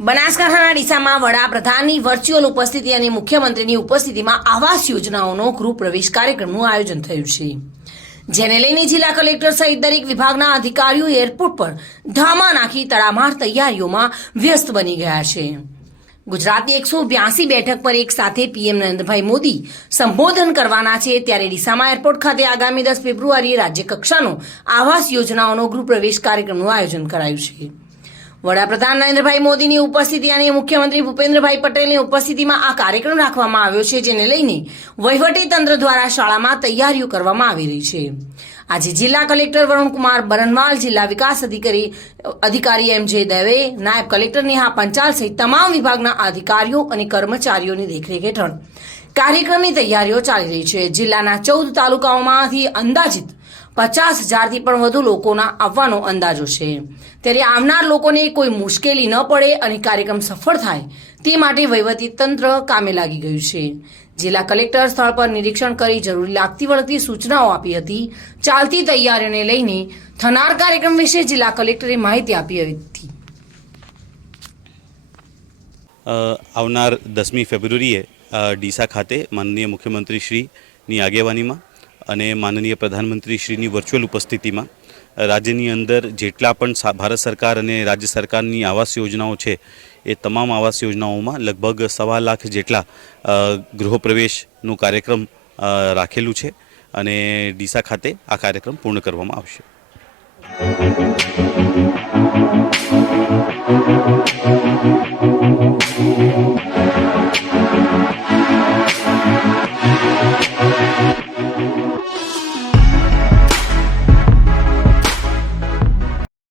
બનાસકાંઠાના ડીસામાં વડાપ્રધાનની વર્ચ્યુઅલ ઉપસ્થિતિ અને મુખ્યમંત્રીની ઉપસ્થિતિમાં આવાસ યોજનાઓનો ગૃહ પ્રવેશ કાર્યક્રમનું આયોજન થયું છે. જેને લઈને જિલ્લા કલેક્ટર સહિત દરેક વિભાગના અધિકારીઓ એરપોર્ટ પર ધામા નાખી તડામાર તૈયારીઓમાં વ્યસ્ત બની ગયા છે. ગુજરાતની એકસો બ્યાસી બેઠક પર એક સાથે પીએમ નરેન્દ્રભાઈ મોદી સંબોધન કરવાના છે ત્યારે ડીસામાં એરપોર્ટ ખાતે આગામી દસ ફેબ્રુઆરીએ રાજ્ય કક્ષાનો આવાસ યોજનાઓનો ગૃહ પ્રવેશ કાર્યક્રમનું આયોજન કરાયું છે. વડાપ્રધાન નરેન્દ્રભાઈ મોદીની ઉપસ્થિતિ અને મુખ્યમંત્રી ભૂપેન્દ્રભાઈ પટેલની ઉપસ્થિતિમાં આ કાર્યક્રમ રાખવામાં આવ્યો છે, જેને લઈને વહીવટી તંત્ર દ્વારા શાળામાં તૈયારીઓ કરવામાં આવી રહી છે. આજે જિલ્લા કલેક્ટર વરુણકુમાર બરનવાલ, જિલ્લા વિકાસ અધિકારી અધિકારી એમ જે દવે, નાયબ કલેક્ટર નેહા પંચાલ સહિત તમામ વિભાગના અધિકારીઓ અને કર્મચારીઓની દેખરેખ હેઠળ કાર્યક્રમની તૈયારીઓ ચાલી રહી છે. જિલ્લાના ચૌદ તાલુકાઓમાંથી અંદાજિત પચાસ હજારથી પણ વધુ લોકોના આવવાનો અંદાજો છે. ત્યારે આવનાર લોકોને કોઈ મુશ્કેલી ન પડે અને કાર્યક્રમ સફળ થાય તે માટે વહીવટી તંત્ર કામે લાગી ગયું છે. જિલ્લા કલેક્ટર સ્થળ પર નિરીક્ષણ કરી જરૂરી લાગતી વળગતી સૂચનાઓ આપી હતી. ચાલતી તૈયારીઓને લઈને થનાર કાર્યક્રમ વિશે જિલ્લા કલેક્ટરે માહિતી આપી હતી. આવનાર દસમી ફેબ્રુઆરીએ ડીસા ખાતે માનનીય મુખ્યમંત્રીશ્રીની આગેવાનીમાં અને માનનીય પ્રધાનમંત્રીશ્રીની વર્ચ્યુઅલ ઉપસ્થિતિમાં રાજ્યની અંદર જેટલા પણ ભારત સરકાર અને રાજ્ય સરકારની આવાસ યોજનાઓ છે, એ તમામ આવાસ યોજનાઓમાં લગભગ સવા લાખ જેટલા ગૃહપ્રવેશનું કાર્યક્રમ રાખેલું છે અને ડીસા ખાતે આ કાર્યક્રમ પૂર્ણ કરવામાં આવશે.